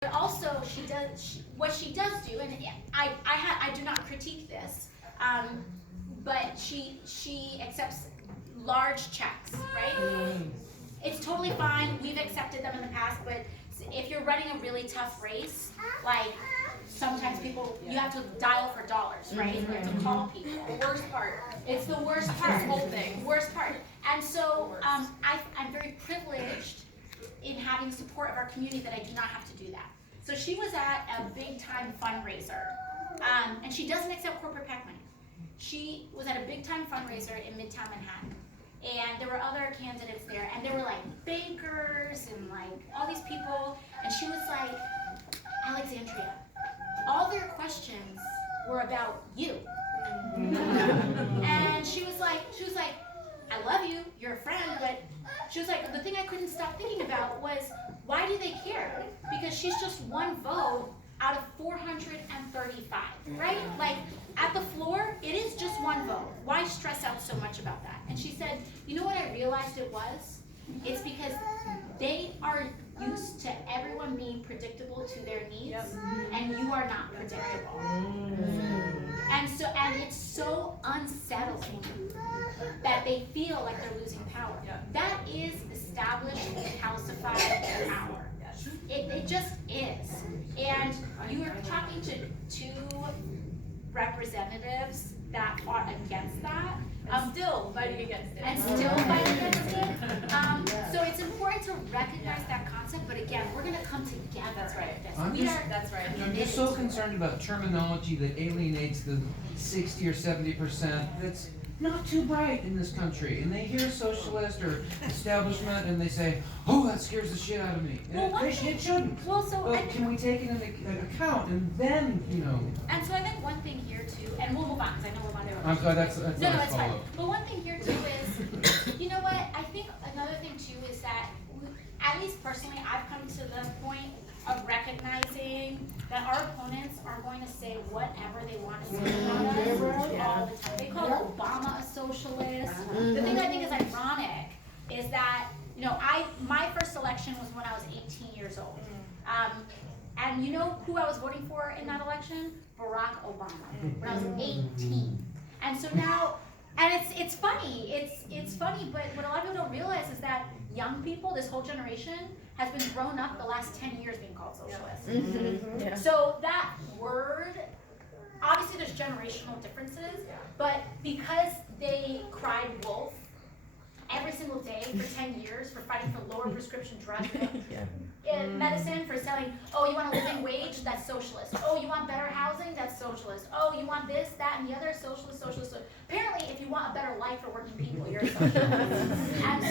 But also, what she does do, and I do not critique this, but she accepts large checks, right? It's totally fine. We've accepted them in the past, but if you're running a really tough race, like sometimes people, you have to dial for dollars, right? You have to call people. The worst part. It's the worst part. This whole thing. Worst part. And so I'm very privileged in having support of our community that I do not have to do that. So she was at a big time fundraiser, and she doesn't accept corporate PAC money. She was at a big time fundraiser in Midtown Manhattan, and there were other candidates there, and there were like bankers and like all these people, and she was like, Alexandria, all their questions were about you. And she was like, I love you, you're a friend, but she was like, the thing I couldn't stop thinking about was, why do they care? Because she's just one vote out of 435, right? Like, at the floor, it is just one vote. Why stress out so much about that? And she said, you know what I realized it was? It's because they are used to everyone being predictable to their needs, and you are not predictable. And it's so unsettling that they feel like they're losing power. That is established, calcified power. It just is. And you are talking to two representatives that are against that. Still fighting against it. And still fighting against it. So it's important to recognize that concept, but again, we're going to come together. That's right. That's right. I'm just so concerned about terminology that alienates the 60 or 70% that's not too bright in this country. And they hear socialist or establishment and they say, oh, that scares the shit out of me. Well, And it shouldn't. Well, so But can we take it into account and then, And so I think one thing here too, and we'll move on because I know we're on to I'm sorry, that's no, nice it's fine. follow-up. But one thing here too is, you know what? I think another thing too is that, at least personally, I've come to the point of recognizing that our opponents are going to say whatever they want to say about us all the time. They call Obama a socialist. The thing I think is ironic is that, my first election was when I was 18 years old. And you know who I was voting for in that election? Barack Obama, when I was 18. And so now, and it's funny, it's funny, but what a lot of people don't realize is that young people, this whole generation, has been grown up the last 10 years being called socialist. So that word, obviously there's generational differences, but because they cried wolf every single day for 10 years for fighting for lower prescription drug medicine, for selling, oh, you want a living wage? That's socialist. Oh, you want better housing? That's socialist. Oh, you want this, that, and the other? Socialist. Apparently, if you want a better life for working people, you're a socialist. And